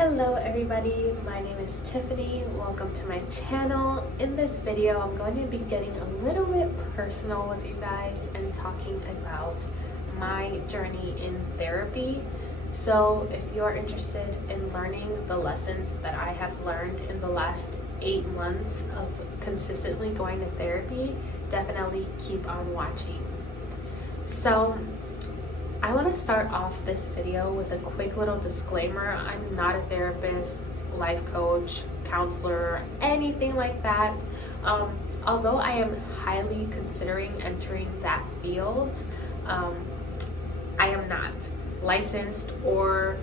Hello everybody, my name is Tiffany. Welcome to my channel. In this video, I'm going to be getting a little bit personal with you guys and talking about my journey in therapy. So if you're interested in learning the lessons that I have learned in the last 8 months of consistently going to therapy, definitely keep on watching. So I want to start off this video with a quick little disclaimer. I'm not a therapist, life coach, counselor, anything like that. Although I am highly considering entering that field, I am not licensed or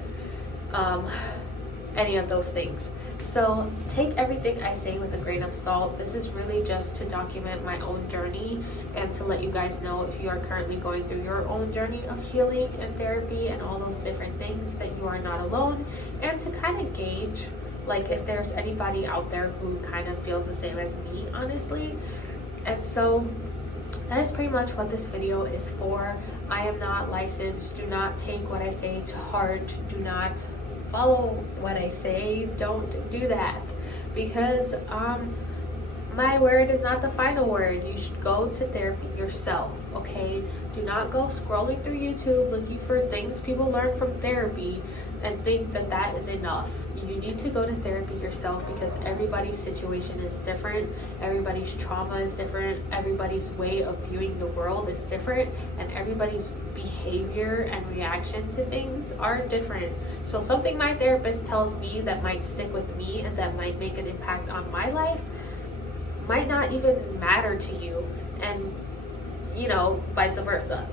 any of those things. So take everything I say with a grain of salt. This is really just to document my own journey and to let you guys know if you are currently going through your own journey of healing and therapy and all those different things, that you are not alone, and to kind of gauge like if there's anybody out there who kind of feels the same as me, honestly. And so that is pretty much what this video is for. I am not licensed. Do not take what I say to heart. Do not follow what I say. Don't do that, because my word is not the final word. You should go to therapy yourself, okay? Do not go scrolling through YouTube looking for things people learn from therapy and think that that is enough. You need to go to therapy yourself, because everybody's situation is different, everybody's trauma is different, everybody's way of viewing the world is different, and everybody's behavior and reaction to things are different. So something my therapist tells me that might stick with me and that might make an impact on my life might not even matter to you, and vice versa,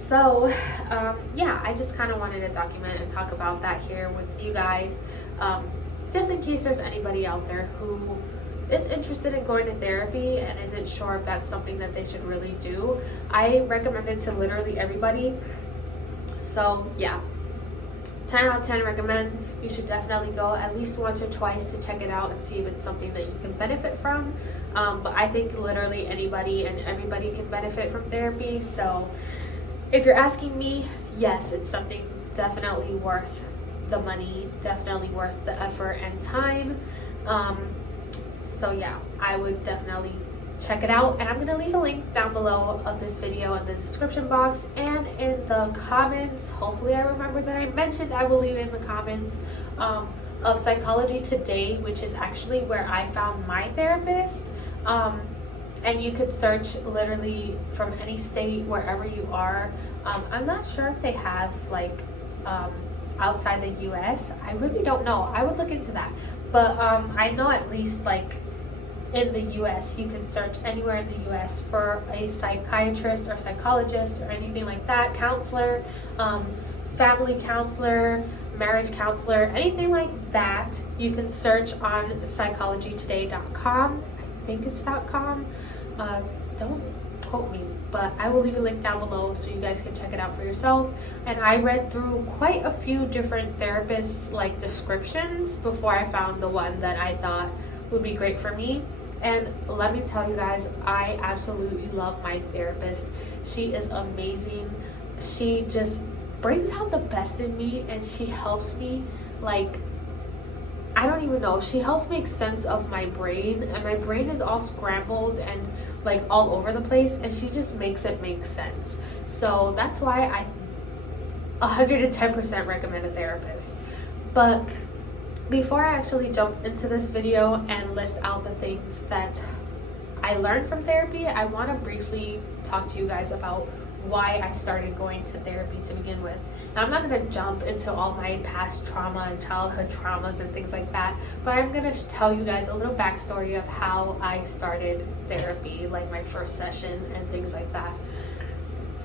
So yeah, I just kind of wanted to document and talk about that here with you guys, just in case there's anybody out there who is interested in going to therapy and isn't sure if that's something that they should really do. I recommend it to literally everybody. So yeah, 10 out of 10 recommend. You should definitely go at least once or twice to check it out and see if it's something that you can benefit from. But I think literally anybody and everybody can benefit from therapy. So if you're asking me, yes, it's something definitely worth the money, definitely worth the effort and time. So yeah, I would definitely check it out, and I'm going to leave a link down below of this video in the description box and in the comments. Hopefully I remember that I mentioned I will leave in the comments of Psychology Today, which is actually where I found my therapist. And you could search literally from any state, wherever you are. I'm not sure if they have like outside the US. I really don't know. I would look into that. But I know at least like in the US, you can search anywhere in the US for a psychiatrist or psychologist or anything like that, counselor, family counselor, marriage counselor, anything like that. You can search on psychologytoday.com. I think it's .com. Don't quote me, but I will leave a link down below so you guys can check it out for yourself. And I read through quite a few different therapists like descriptions before I found the one that I thought would be great for me. And let me tell you guys, I absolutely love my therapist. She is amazing. She just brings out the best in me, and she helps me, like, I don't even know, she helps make sense of my brain, and my brain is all scrambled and like all over the place, and she just makes it make sense. So that's why I 110% recommend a therapist. But before I actually jump into this video and list out the things that I learned from therapy, I want to briefly talk to you guys about why I started going to therapy to begin with. Now, I'm not going to jump into all my past trauma and childhood traumas and things like that, but I'm going to tell you guys a little backstory of how I started therapy, like my first session and things like that.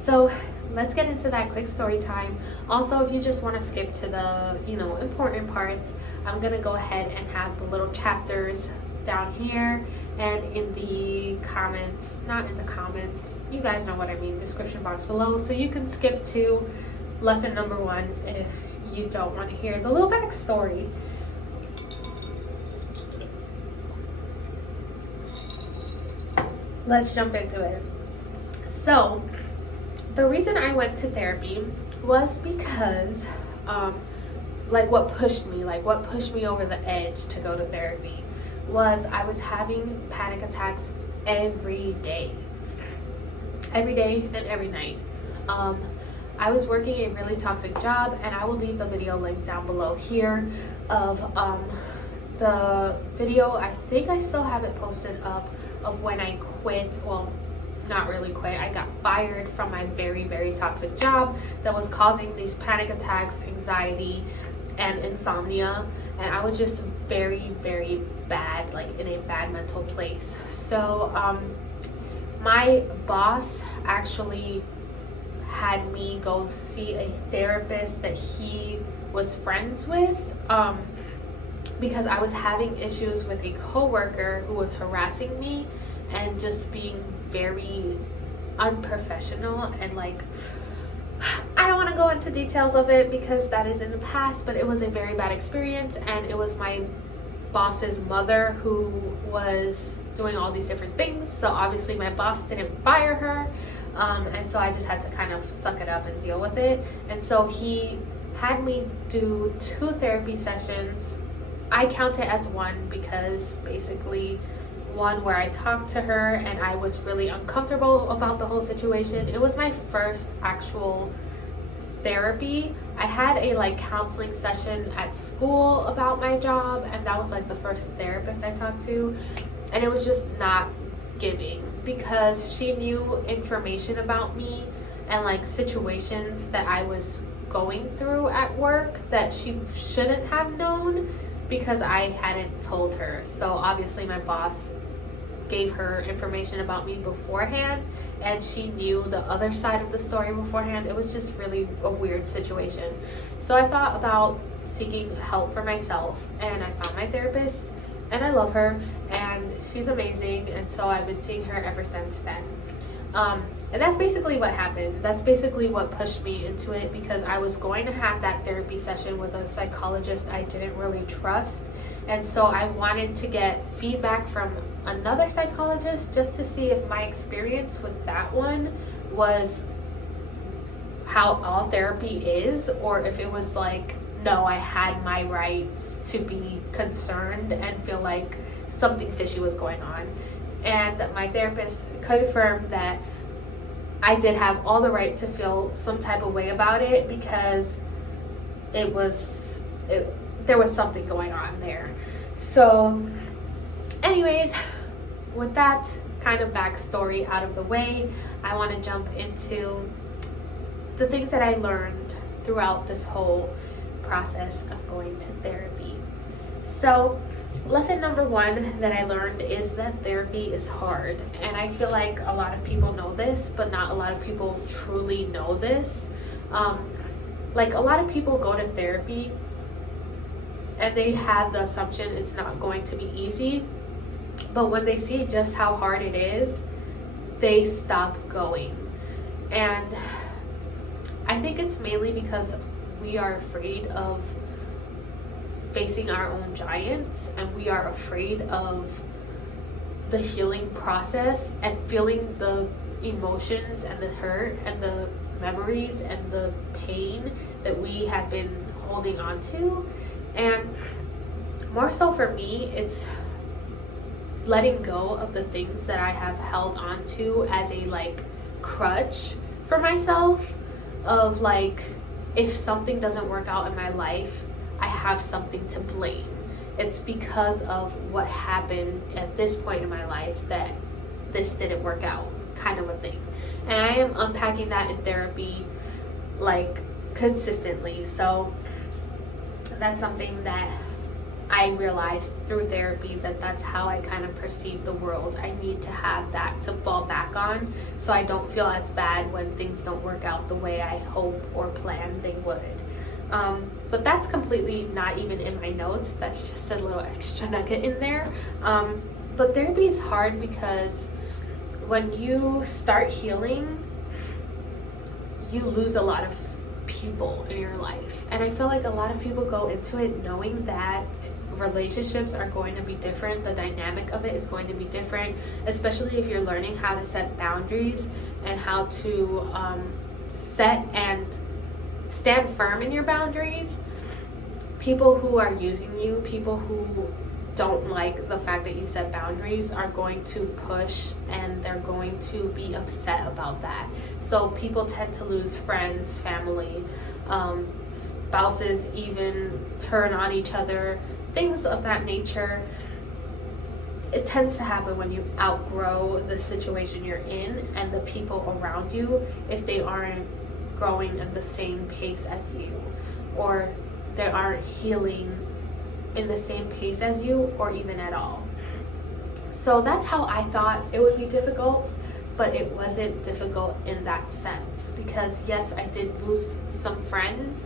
So let's get into that quick story time. Also, if you just want to skip to the important parts, I'm going to go ahead and have the little chapters down here and in the comments, not in the comments, you guys know what I mean, description box below, so you can skip to lesson number 1 if you don't want to hear the little backstory. Let's jump into it. So the reason I went to therapy was because what pushed me over the edge to go to therapy was I was having panic attacks every day and every night. I was working a really toxic job, and I will leave the video link down below here of the video. I think I still have it posted up of when I quit. Well, not really quit. I got fired from my very, very toxic job that was causing these panic attacks, anxiety, and insomnia. And I was just very, very bad, like in a bad mental place. So my boss actually had me go see a therapist that he was friends with, because I was having issues with a coworker who was harassing me and just being very unprofessional. And like, I don't want to go into details of it because that is in the past, but it was a very bad experience, and it was my boss's mother who was doing all these different things. So obviously my boss didn't fire her, and so I just had to kind of suck it up and deal with it. And so he had me do 2 therapy sessions. I count it as one because basically one where I talked to her and I was really uncomfortable about the whole situation. It was my first actual therapy. I had a like counseling session at school about my job, and that was like the first therapist I talked to, and it was just not giving because she knew information about me and like situations that I was going through at work that she shouldn't have known because I hadn't told her. So obviously my boss gave her information about me beforehand, and she knew the other side of the story beforehand. It was just really a weird situation. So I thought about seeking help for myself, and I found my therapist, and I love her, and she's amazing, and so I've been seeing her ever since then. And that's basically what happened. That's basically what pushed me into it, because I was going to have that therapy session with a psychologist I didn't really trust. And so I wanted to get feedback from another psychologist just to see if my experience with that one was how all therapy is, or if it was like, no, I had my rights to be concerned and feel like something fishy was going on. And my therapist confirmed that I did have all the right to feel some type of way about it because there was something going on there. So anyways, with that kind of backstory out of the way, I want to jump into the things that I learned throughout this whole process of going to therapy. So lesson number 1 that I learned is that therapy is hard. And I feel like a lot of people know this, but not a lot of people truly know this. Like a lot of people go to therapy and they have the assumption it's not going to be easy. But when they see just how hard it is, they stop going. And I think it's mainly because we are afraid of facing our own giants, and we are afraid of the healing process and feeling the emotions and the hurt and the memories and the pain that we have been holding on to. And more so for me, it's letting go of the things that I have held on to as a like crutch for myself, of like, if something doesn't work out in my life, I have something to blame. It's because of what happened at this point in my life that this didn't work out, kind of a thing. And I am unpacking that in therapy like consistently. So that's something that I realized through therapy, that's how I kind of perceive the world. I need to have that to fall back on so I don't feel as bad when things don't work out the way I hope or plan they would. But that's completely not even in my notes. That's just a little extra nugget in there. But therapy is hard because when you start healing, you lose a lot of people in your life. And I feel like a lot of people go into it knowing that relationships are going to be different. The dynamic of it is going to be different, especially if you're learning how to set boundaries and how to set and stand firm in your boundaries. people who are using you, people who don't like the fact that you set boundaries, are going to push, and they're going to be upset about that. So people tend to lose friends, family, spouses even turn on each other, things of that nature. It tends to happen when you outgrow the situation you're in and the people around you, if they aren't growing at the same pace as you, or they aren't healing in the same pace as you, or even at all. So that's how I thought it would be difficult, but it wasn't difficult in that sense, because yes, I did lose some friends,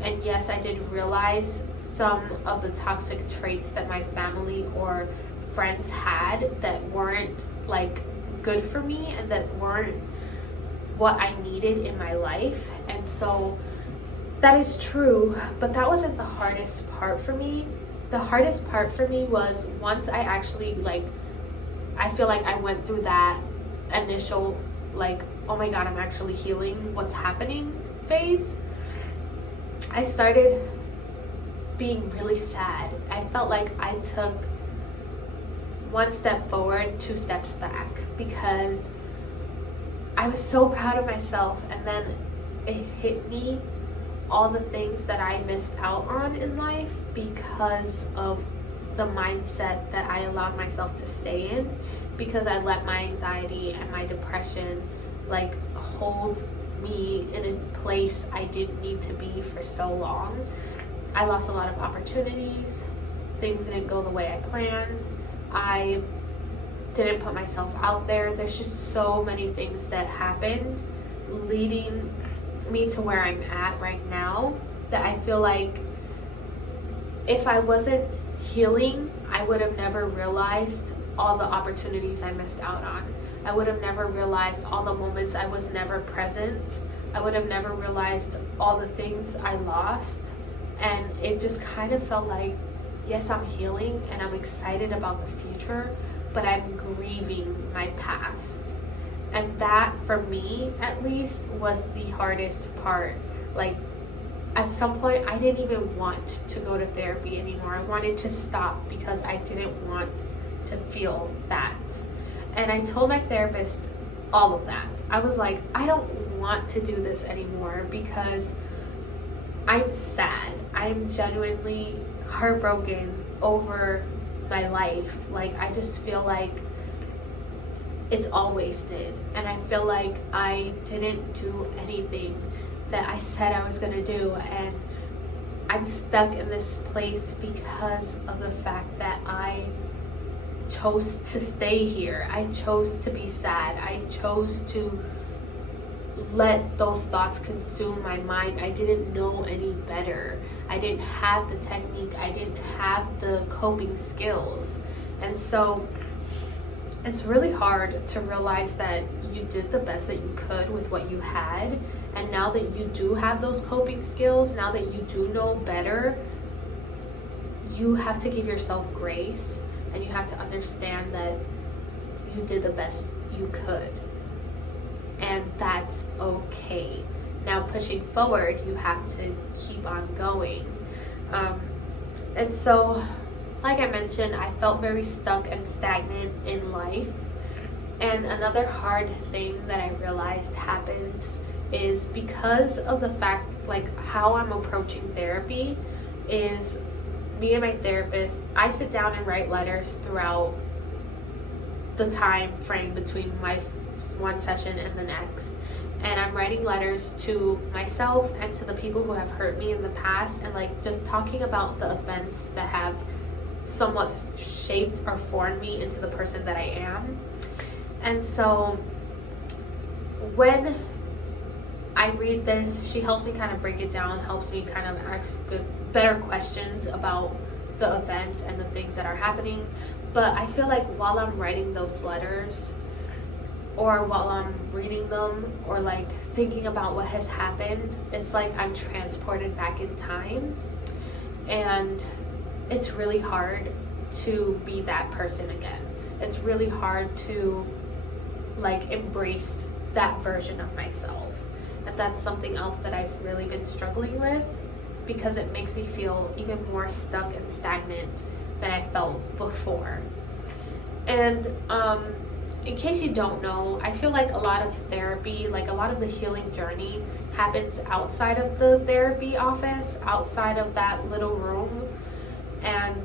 and yes, I did realize some of the toxic traits that my family or friends had that weren't like good for me and that weren't what I needed in my life. And so that is true, but that wasn't the hardest part for me. The hardest part for me was once I actually I feel like I went through that initial oh my god, I'm actually healing, what's happening phase. I started being really sad. I felt like I took one step forward, 2 steps back, because I was so proud of myself, and then it hit me, all the things that I missed out on in life because of the mindset that I allowed myself to stay in, because I let my anxiety and my depression hold me in a place I didn't need to be for so long. I lost a lot of opportunities. Things didn't go the way I planned. I didn't put myself out there. There's just so many things that happened leading me to where I'm at right now, that I feel like if I wasn't healing, I would have never realized all the opportunities I missed out on. I would have never realized all the moments I was never present. I would have never realized all the things I lost. And it just kind of felt like, yes, I'm healing and I'm excited about the future, but I'm grieving my past. And that, for me at least, was the hardest part. At some point, I didn't even want to go to therapy anymore. I wanted to stop because I didn't want to feel that. And I told my therapist all of that. I was like, I don't want to do this anymore because I'm sad. I'm genuinely heartbroken over my life. I just feel like it's all wasted, and I feel like I didn't do anything that I said I was gonna do, and I'm stuck in this place because of the fact that I chose to stay here. I chose to be sad. I chose to let those thoughts consume my mind. I didn't know any better. I didn't have the technique. I didn't have the coping skills. And so it's really hard to realize that you did the best that you could with what you had. And now that you do have those coping skills, now that you do know better, you have to give yourself grace, and you have to understand that you did the best you could. And that's okay. Now, pushing forward, you have to keep on going. And so, like I mentioned, I felt very stuck and stagnant in life. And another hard thing that I realized happens is because of the fact, how I'm approaching therapy is me and my therapist, I sit down and write letters throughout the time frame between my one session and the next. And I'm writing letters to myself and to the people who have hurt me in the past, and just talking about the events that have somewhat shaped or formed me into the person that I am. And so when I read this, she helps me kind of break it down, helps me kind of ask better questions about the event and the things that are happening. But I feel like while I'm writing those letters, or while I'm reading them, or thinking about what has happened, it's like I'm transported back in time. And it's really hard to be that person again. It's really hard to embrace that version of myself. And that's something else that I've really been struggling with. because it makes me feel even more stuck and stagnant than I felt before. And in case you don't know, I feel like a lot of therapy, like a lot of the healing journey, happens outside of the therapy office, outside of that little room. And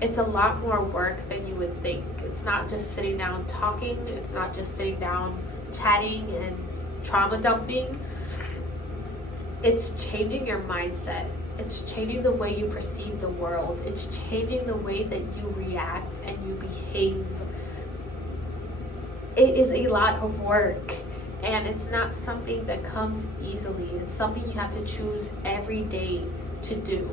it's a lot more work than you would think. It's not just sitting down talking, it's not just sitting down chatting and trauma dumping. It's changing your mindset. It's changing the way you perceive the world. It's changing the way that you react and you behave. It is a lot of work, and it's not something that comes easily. It's something you have to choose every day to do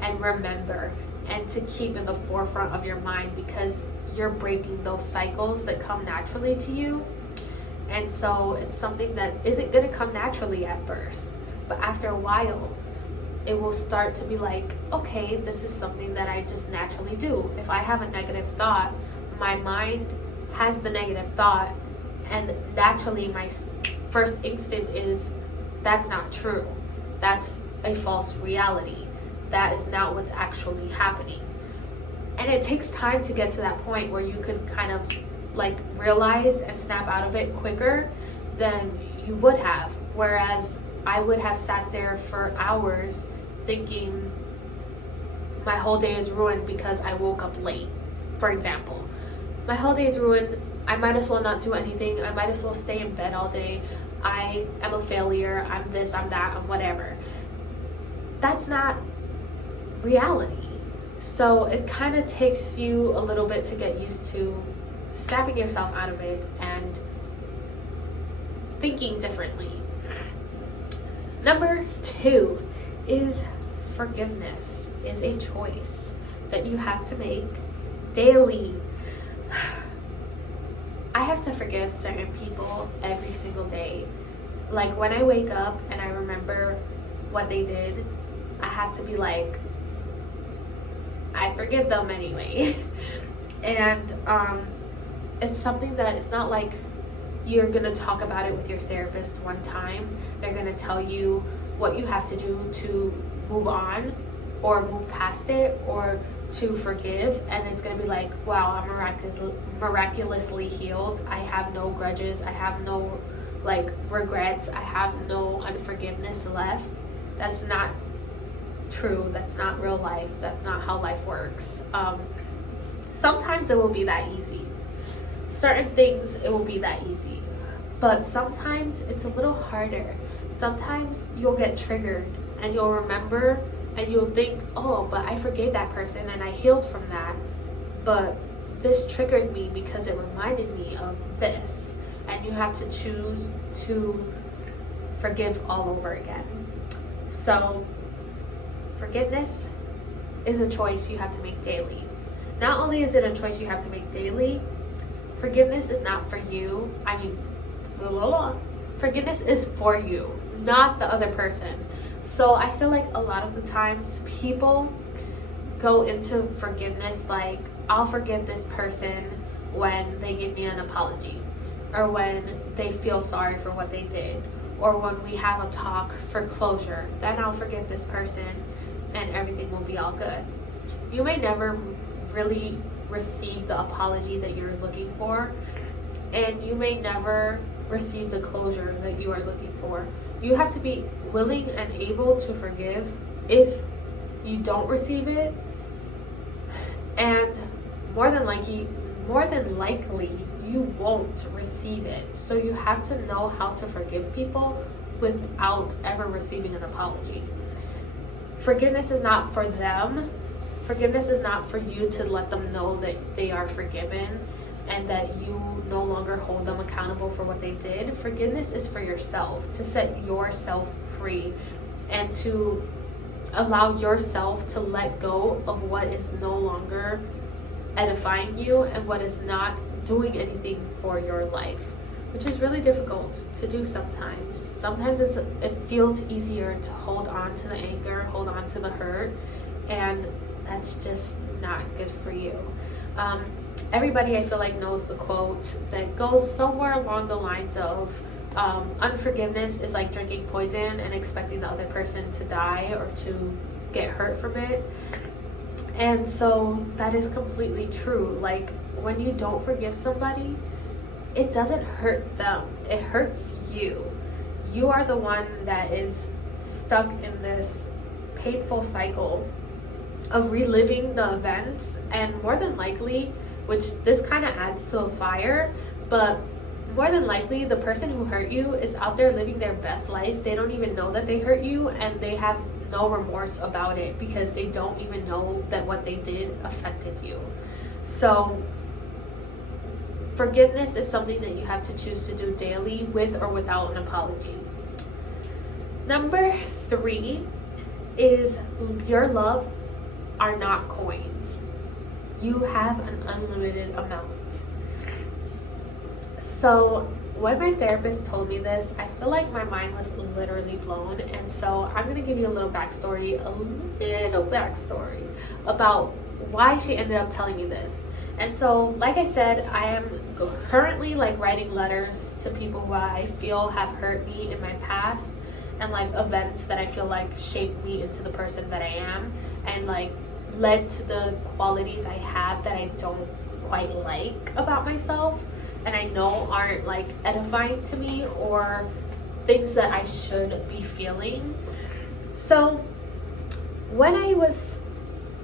and remember and to keep in the forefront of your mind, because you're breaking those cycles that come naturally to you. And so it's something that isn't going to come naturally at first, but after a while it will start to be like, okay, this is something that I just naturally do. If I have a negative thought, my mind has the negative thought, and naturally my first instinct is, that's not true. That's a false reality. That is not what's actually happening. And it takes time to get to that point where you can kind of like realize and snap out of it quicker than you would have. Whereas I would have sat there for hours thinking my whole day is ruined because I woke up late, for example. My whole day is ruined. I might as well not do anything. I might as well stay in bed all day. I am a failure. I'm this, I'm that, I'm whatever. That's not reality. So it kind of takes you a little bit to get used to snapping yourself out of it and thinking differently. Number 2 is forgiveness is a choice that you have to make daily. I have to forgive certain people every single day. Like when I wake up and I remember what they did, I have to be like, I forgive them anyway. And it's something that it's not like you're gonna talk about it with your therapist one time. They're gonna tell you what you have to do to move on or move past it or to forgive, and it's gonna be like, wow, I'm miraculously healed. I have no grudges. I have no like regrets. I have no unforgiveness left. That's not true. That's not real life. That's not how life works. Sometimes it will be that easy. Certain things it will be that easy, but sometimes it's a little harder. Sometimes you'll get triggered and you'll remember and you'll think, oh, but I forgave that person and I healed from that, but this triggered me because it reminded me of this. And you have to choose to forgive all over again. So forgiveness is a choice you have to make daily. Not only is it a choice you have to make daily, forgiveness is not for you. Forgiveness is for you, not the other person. So I feel like a lot of the times people go into forgiveness like, I'll forgive this person when they give me an apology, or when they feel sorry for what they did, or when we have a talk for closure. Then I'll forgive this person and everything will be all good. You may never really receive the apology that you're looking for, and you may never receive the closure that you are looking for. You have to be willing and able to forgive if you don't receive it, and more than likely you won't receive it. So you have to know how to forgive people without ever receiving an apology. Forgiveness is not for them. Forgiveness is not for you to let them know that they are forgiven and that you no longer hold them accountable for what they did. Forgiveness is for yourself, to set yourself free and to allow yourself to let go of what is no longer edifying you and what is not doing anything for your life, which is really difficult to do sometimes. Sometimes it feels easier to hold on to the anger, hold on to the hurt, and that's just not good for you. Everybody, I feel like, knows the quote that goes somewhere along the lines of unforgiveness is like drinking poison and expecting the other person to die or to get hurt from it. And so that is completely true. Like, when you don't forgive somebody, it doesn't hurt them, it hurts you. You are the one that is stuck in this painful cycle of reliving the events, and more than likely, which this kind of adds to a fire, but more than likely the person who hurt you is out there living their best life. They don't even know that they hurt you, and they have no remorse about it because they don't even know that what they did affected you. So forgiveness is something that you have to choose to do daily, with or without an apology. Number 3 is your love are not coins. You have an unlimited amount. So when my therapist told me this, I feel like my mind was literally blown. And so I'm going to give you a little backstory about why she ended up telling me this. And so, like I said, I am currently like writing letters to people who I feel have hurt me in my past, and like events that I feel like shaped me into the person that I am, and like led to the qualities I have that I don't quite like about myself, and I know aren't like edifying to me or things that I should be feeling. So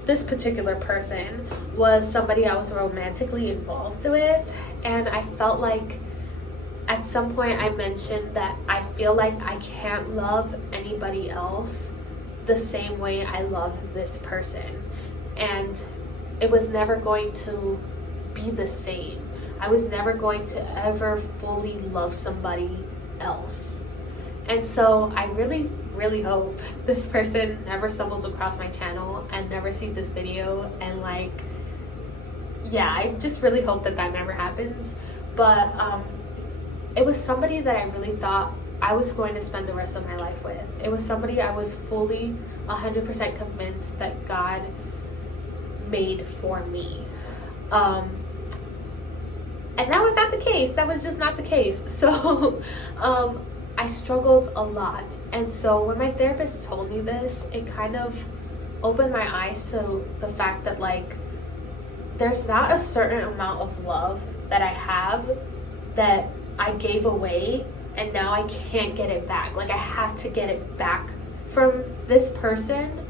this particular person was somebody I was romantically involved with, and I felt like at some point I mentioned that I feel like I can't love anybody else the same way I love this person, and it was never going to be the same. I was never going to ever fully love somebody else. And so I really, really hope this person never stumbles across my channel and never sees this video, and like, yeah, I just really hope that never happens. But it was somebody that I really thought I was going to spend the rest of my life with. It was somebody I was fully 100% convinced that God made for me. And that was not the case. That was just not the case. So I struggled a lot. And so when my therapist told me this, it kind of opened my eyes to the fact that like there's not a certain amount of love that I have that I gave away and now I can't get it back. Like, I have to get it back from this person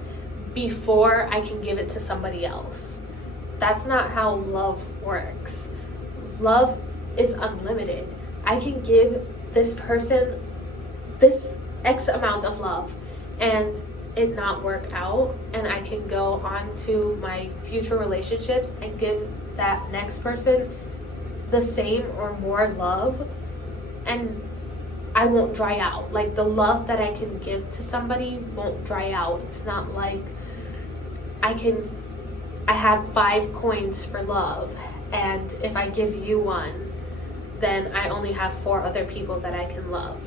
before I can give it to somebody else. That's not how love works. Love is unlimited. I can give this person this X amount of love and it not work out, and I can go on to my future relationships and give that next person the same or more love, and I won't dry out. Like, the love that I can give to somebody won't dry out. It's not like I have 5 coins for love, and if I give you one, then I only have 4 other people that I can love.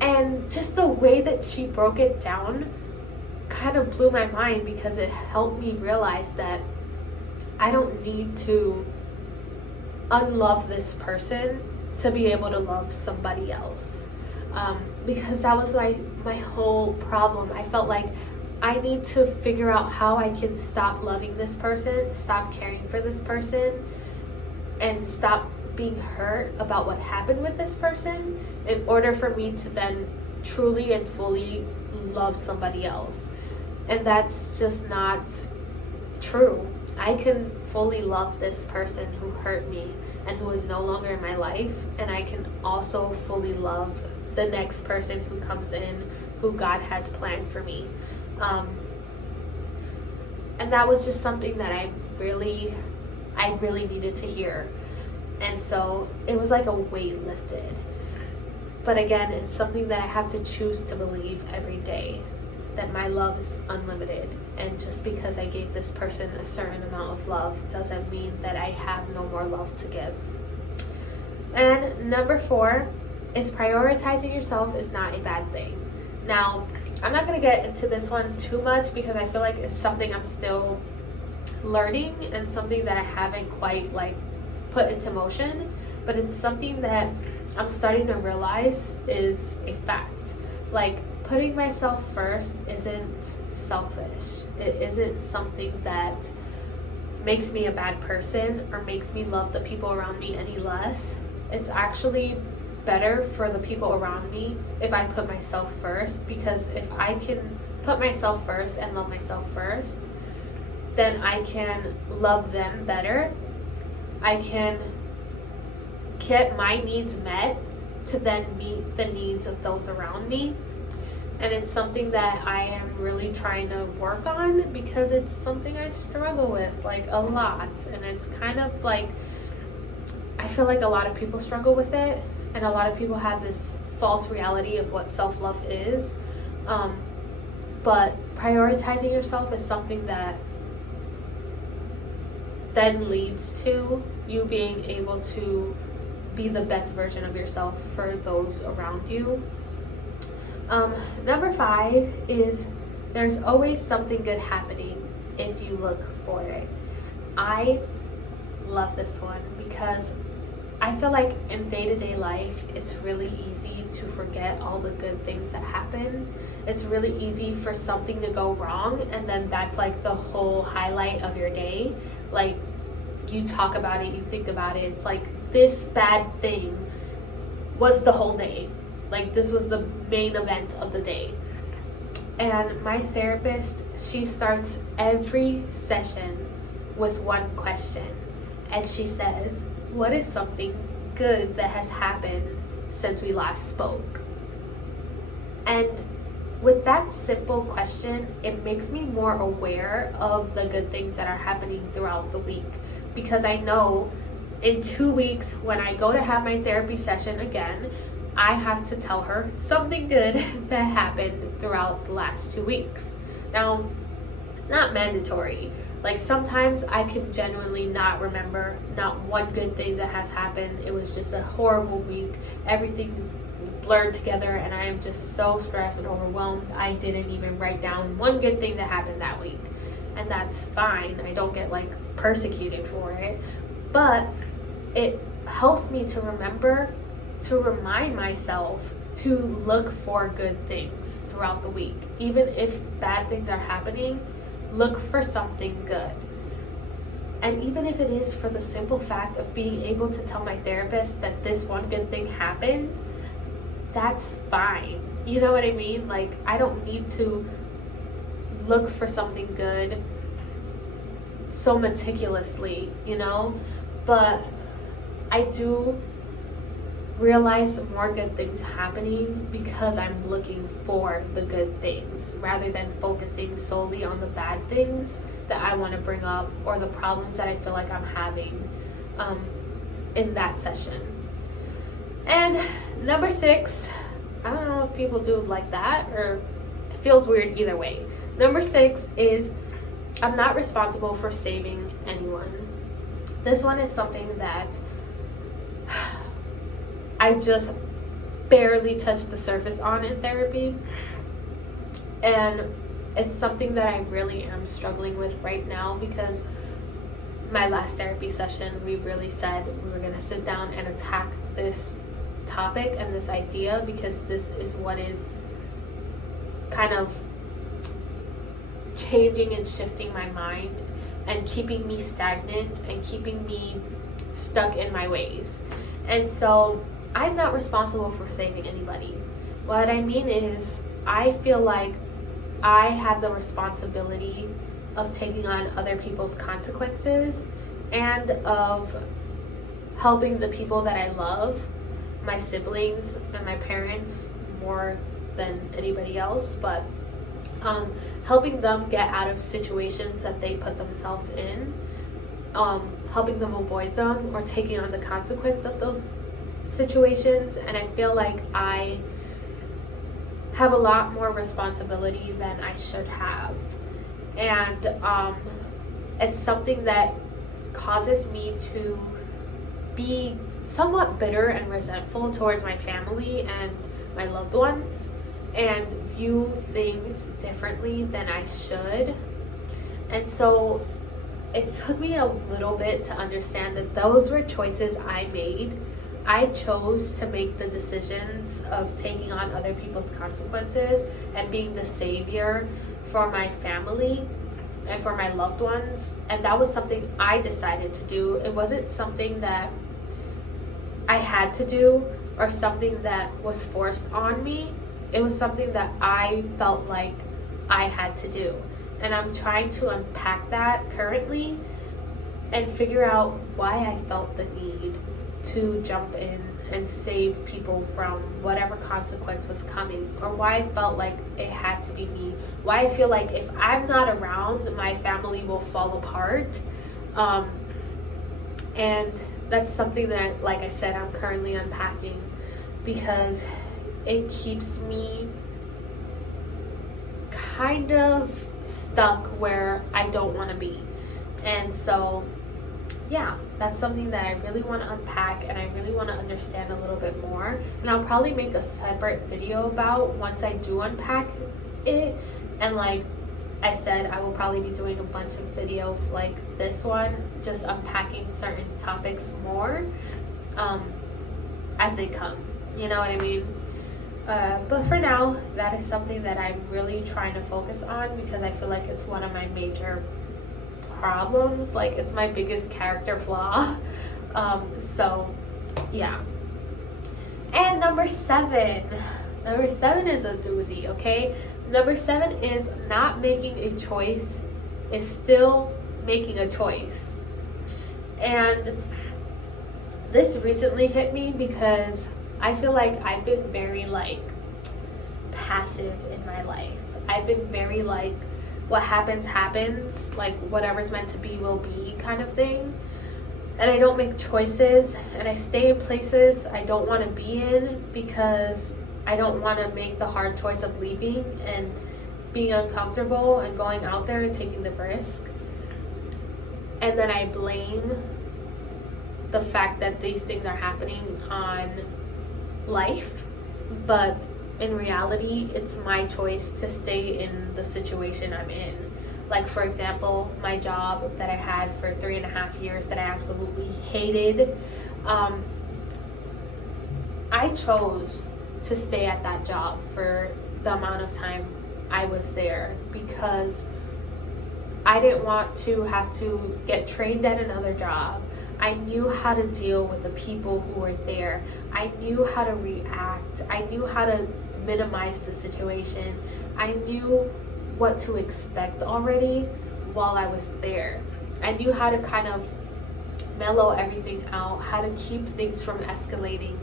And just the way that she broke it down kind of blew my mind, because it helped me realize that I don't need to unlove this person to be able to love somebody else. Because that was my whole problem. I felt like I need to figure out how I can stop loving this person, stop caring for this person, and stop being hurt about what happened with this person in order for me to then truly and fully love somebody else. And that's just not true. I can fully love this person who hurt me and who is no longer in my life, and I can also fully love the next person who comes in who God has planned for me. And that was just something that I really needed to hear. And so it was like a weight lifted. But again, it's something that I have to choose to believe every day, that my love is unlimited. And just because I gave this person a certain amount of love doesn't mean that I have no more love to give. And number 4 is prioritizing yourself is not a bad thing. Now, I'm not going to get into this one too much because I feel like it's something I'm still learning and something that I haven't quite put into motion, but it's something that I'm starting to realize is a fact. Like, putting myself first isn't selfish. It isn't something that makes me a bad person or makes me love the people around me any less. It's actually better for the people around me if I put myself first, because if I can put myself first and love myself first, then I can love them better. I can get my needs met to then meet the needs of those around me. And it's something that I am really trying to work on, because it's something I struggle with like a lot. And it's kind of like, I feel like a lot of people struggle with it, and a lot of people have this false reality of what self-love is. But prioritizing yourself is something that then leads to you being able to be the best version of yourself for those around you. Number 5 is there's always something good happening if you look for it. I love this one because I feel like in day-to-day life, it's really easy to forget all the good things that happen. It's really easy for something to go wrong, and then that's like the whole highlight of your day. Like, you talk about it, you think about it, it's like this bad thing was the whole day. Like, this was the main event of the day. And my therapist, she starts every session with one question. And she says, what is something good that has happened since we last spoke? And with that simple question, it makes me more aware of the good things that are happening throughout the week. Because I know in 2 weeks, when I go to have my therapy session again, I have to tell her something good that happened throughout the last 2 weeks. Now, it's not mandatory. Like, sometimes I can genuinely not remember not one good thing that has happened. It was just a horrible week. Everything blurred together, and I am just so stressed and overwhelmed. I didn't even write down one good thing that happened that week. And that's fine. I don't get like persecuted for it. But it helps me to remember, to remind myself to look for good things throughout the week. Even if bad things are happening, look for something good. And even if it is for the simple fact of being able to tell my therapist that this one good thing happened, that's fine. You know what I mean? Like, I don't need to look for something good so meticulously, you know? But I do realize more good things happening because I'm looking for the good things rather than focusing solely on the bad things that I want to bring up or the problems that I feel like I'm having in that session. And number 6, I don't know if people do like that or it feels weird either way. Number 6 is I'm not responsible for saving anyone. This one is something that I just barely touched the surface on in therapy. And it's something that I really am struggling with right now because my last therapy session, we really said we were going to sit down and attack this topic and this idea because this is what is kind of changing and shifting my mind and keeping me stagnant and keeping me stuck in my ways. And so I'm not responsible for saving anybody. What I mean is, I feel like I have the responsibility of taking on other people's consequences and of helping the people that I love, my siblings and my parents more than anybody else, but helping them get out of situations that they put themselves in, helping them avoid them or taking on the consequence of those situations. And I feel like I have a lot more responsibility than I should have, and it's something that causes me to be somewhat bitter and resentful towards my family and my loved ones and view things differently than I should. And so it took me a little bit to understand that those were choices I made. I chose to make the decisions of taking on other people's consequences and being the savior for my family and for my loved ones. And that was something I decided to do. It wasn't something that I had to do or something that was forced on me. It was something that I felt like I had to do. And I'm trying to unpack that currently and figure out why I felt the need to jump in and save people from whatever consequence was coming, or why I felt like it had to be me, why I feel like if I'm not around, my family will fall apart. And that's something that, like I said, I'm currently unpacking, because it keeps me kind of stuck where I don't want to be. And so yeah, that's something that I really want to unpack and I really want to understand a little bit more. And I'll probably make a separate video about once I do unpack it. And like I said, I will probably be doing a bunch of videos like this one, just unpacking certain topics more as they come. You know what I mean? But for now, that is something that I'm really trying to focus on, because I feel like it's one of my major problems. Like, it's my biggest character flaw. So yeah. And number seven is a doozy. Okay, number 7 is not making a choice is still making a choice. And this recently hit me because I feel like I've been very like passive in my life. I've been very like, what happens happens, like whatever's meant to be will be kind of thing. And I don't make choices, and I stay in places I don't want to be in because I don't want to make the hard choice of leaving and being uncomfortable and going out there and taking the risk. And then I blame the fact that these things are happening on life, but in reality, it's my choice to stay in the situation I'm in. Like, for example, my job that I had for 3.5 years that I absolutely hated. I chose to stay at that job for the amount of time I was there because I didn't want to have to get trained at another job. I knew how to deal with the people who were there. I knew how to react. I knew how to minimize the situation. I knew what to expect already while I was there. I knew how to kind of mellow everything out, how to keep things from escalating.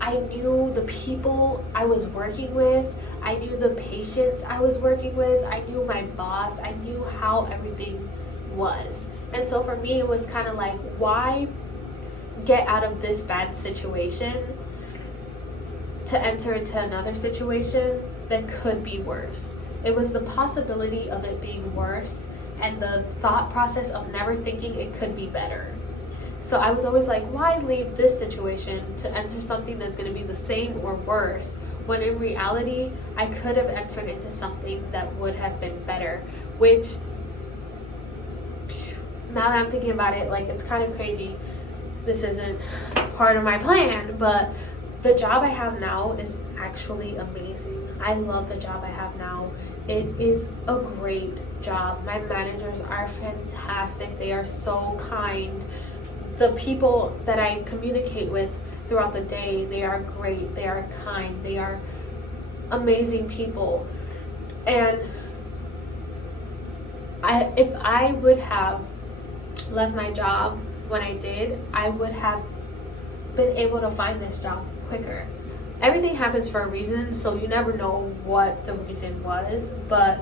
I knew the people I was working with. I knew the patients I was working with. I knew my boss. I knew how everything was. And so for me, it was kind of like, why get out of this bad situation to enter into another situation that could be worse? It was the possibility of it being worse and the thought process of never thinking it could be better. So I was always like, why leave this situation to enter something that's going to be the same or worse, when in reality, I could have entered into something that would have been better, which, now that I'm thinking about it, like, it's kind of crazy. This isn't part of my plan, but the job I have now is actually amazing. I love the job I have now. It is a great job. My managers are fantastic. They are so kind. The people that I communicate with throughout the day, they are great. They are kind. They are amazing people. And if I would have left my job when I did, I would have been able to find this job quicker. Everything happens for a reason, so you never know what the reason was. But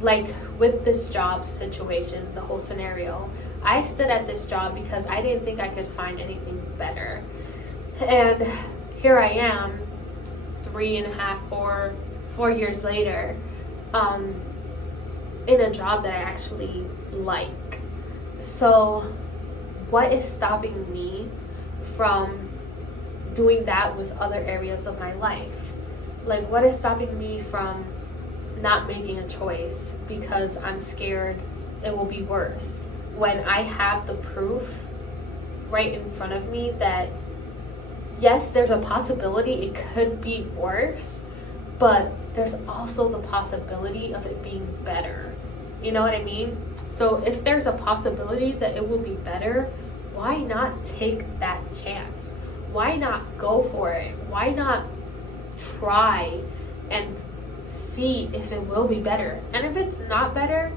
like with this job situation, the whole scenario, I stood at this job because I didn't think I could find anything better. And here I am, 3.5, 4 years later, in a job that I actually like. So what is stopping me from doing that with other areas of my life? Like, what is stopping me from not making a choice because I'm scared it will be worse, when I have the proof right in front of me that yes, there's a possibility it could be worse, but there's also the possibility of it being better. You know what I mean? So if there's a possibility that it will be better, why not take that chance? Why not go for it? Why not try and see if it will be better? And if it's not better,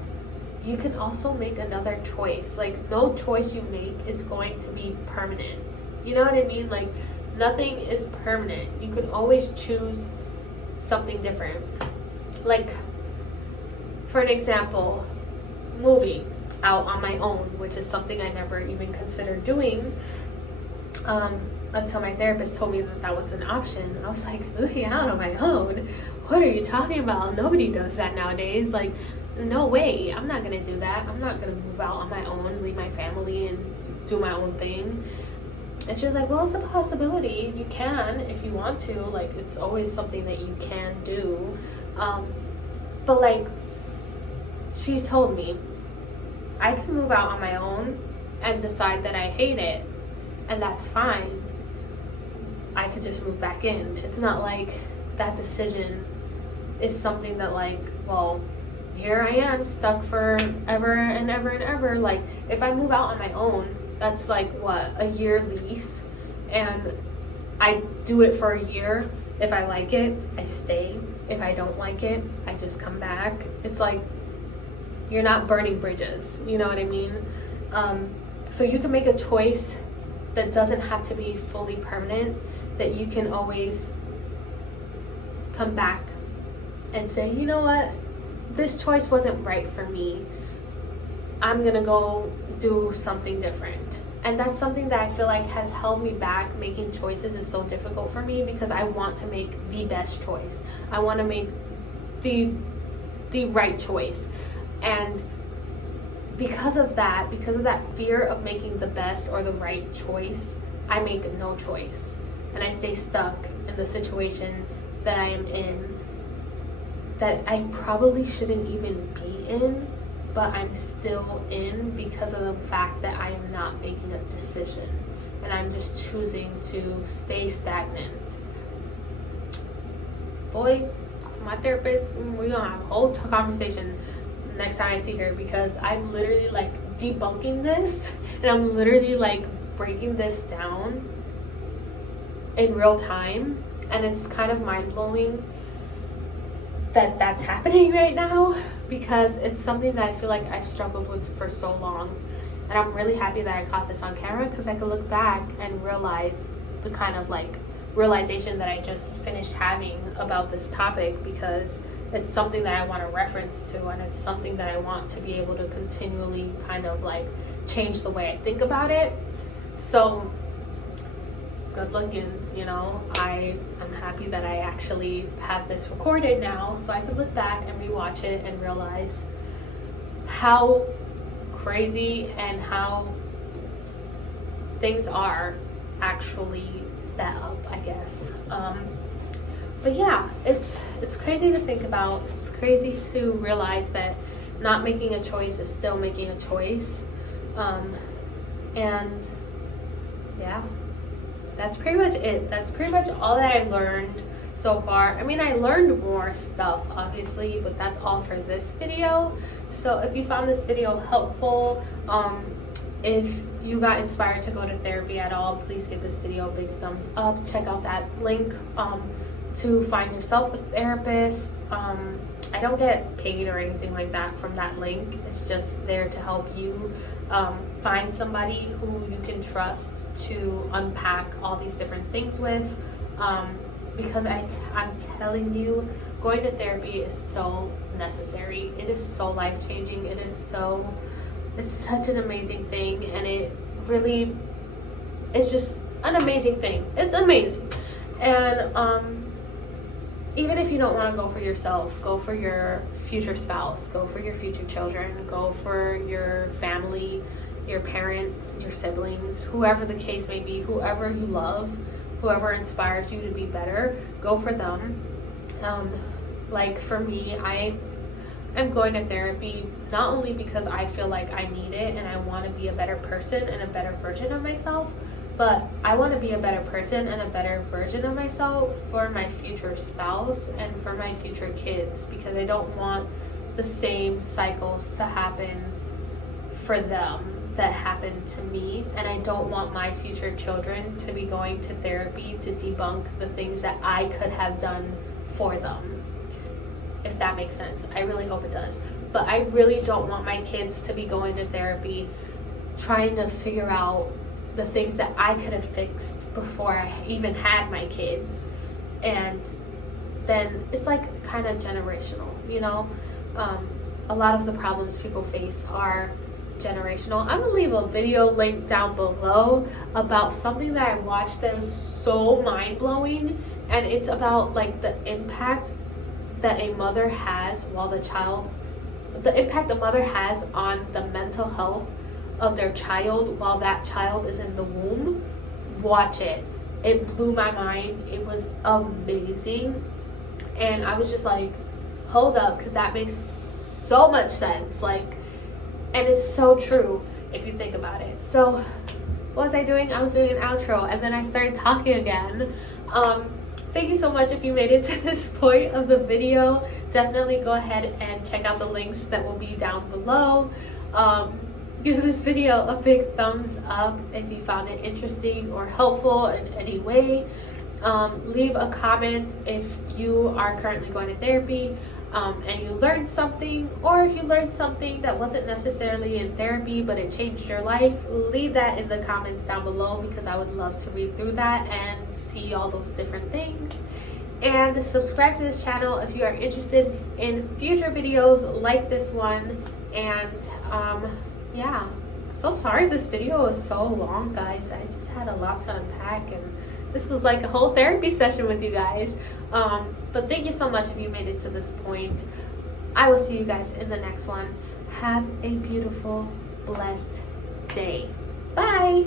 you can also make another choice. Like, no choice you make is going to be permanent. You know what I mean? Like, nothing is permanent. You can always choose something different. Like, for an example, moving out on my own, which is something I never even considered doing until my therapist told me that that was an option. I was like, moving out on my own? What are you talking about? Nobody does that nowadays. Like, no way. I'm not gonna do that. I'm not gonna move out on my own, leave my family, and do my own thing. And she was like, well, it's a possibility. You can if you want to. Like, it's always something that you can do. But like, she told me I can move out on my own and decide that I hate it, and that's fine. I could just move back in. It's not like that decision is something that, like, well, here I am stuck for ever and ever and ever. Like, if I move out on my own, that's like, what, a year lease, and I do it for a year. If I like it, I stay. If I don't like it, I just come back. It's like, you're not burning bridges, you know what I mean? So you can make a choice that doesn't have to be fully permanent, that you can always come back and say, you know what, this choice wasn't right for me. I'm gonna go do something different. And that's something that I feel like has held me back. Making choices is so difficult for me because I want to make the best choice. I want to make the right choice. And because of that fear of making the best or the right choice, I make no choice. And I stay stuck in the situation that I am in, that I probably shouldn't even be in, but I'm still in because of the fact that I am not making a decision. And I'm just choosing to stay stagnant. Boy, my therapist, we're gonna have a whole conversation next time I see her, because I'm literally like debunking this, and I'm literally like breaking this down in real time, and it's kind of mind-blowing that that's happening right now, because it's something that I feel like I've struggled with for so long. And I'm really happy that I caught this on camera, because I could look back and realize the kind of like realization that I just finished having about this topic, because it's something that I want to reference to, and it's something that I want to be able to continually kind of like change the way I think about it. So good looking, you know, I'm happy that I actually have this recorded now, so I can look back and rewatch it and realize how crazy and how things are actually set up, I guess. But yeah, it's crazy to think about. It's crazy to realize that not making a choice is still making a choice. And yeah, that's pretty much it. That's pretty much all that I learned so far. I mean, I learned more stuff, obviously, but that's all for this video. So if you found this video helpful, if you got inspired to go to therapy at all, please give this video a big thumbs up. Check out that link to find yourself a therapist. I don't get paid or anything like that from that link. It's just there to help you find somebody who you can trust to unpack all these different things with, because I'm telling you, going to therapy is so necessary. It is so life-changing. It's such an amazing thing, and it's just an amazing thing. It's amazing. And even if you don't want to go for yourself, go for your future spouse, go for your future children, go for your family, your parents, your siblings, whoever the case may be, whoever you love, whoever inspires you to be better, go for them. Like for me, I'm going to therapy not only because I feel like I need it and I want to be a better person and a better version of myself, but I want to be a better person and a better version of myself for my future spouse and for my future kids, because I don't want the same cycles to happen for them that happened to me, and I don't want my future children to be going to therapy to debunk the things that I could have done for them, if that makes sense. I really hope it does. But I really don't want my kids to be going to therapy trying to figure out the things that I could have fixed before I even had my kids. And then it's like kind of generational, you know? A lot of the problems people face are generational. I'm gonna leave a video link down below about something that I watched that was so mind-blowing, and it's about like the impact that a mother has the impact a mother has on the mental health of their child while that child is in the womb. Watch it. It blew my mind. It was amazing. And I was just like, hold up, because that makes so much sense. Like, and it's so true if you think about it. So what was I doing? I was doing an outro, and then I started talking again. Thank you so much if you made it to this point of the video. Definitely go ahead and check out the links that will be down below. Give this video a big thumbs up if you found it interesting or helpful in any way. Leave a comment if you are currently going to therapy and you learned something, or if you learned something that wasn't necessarily in therapy but it changed your life. Leave that in the comments down below, because I would love to read through that and see all those different things. And subscribe to this channel if you are interested in future videos like this one. And yeah, so sorry this video was so long, guys. I just had a lot to unpack, and this was like a whole therapy session with you guys. But thank you so much if you made it to this point. I will see you guys in the next one. Have a beautiful, blessed day. Bye.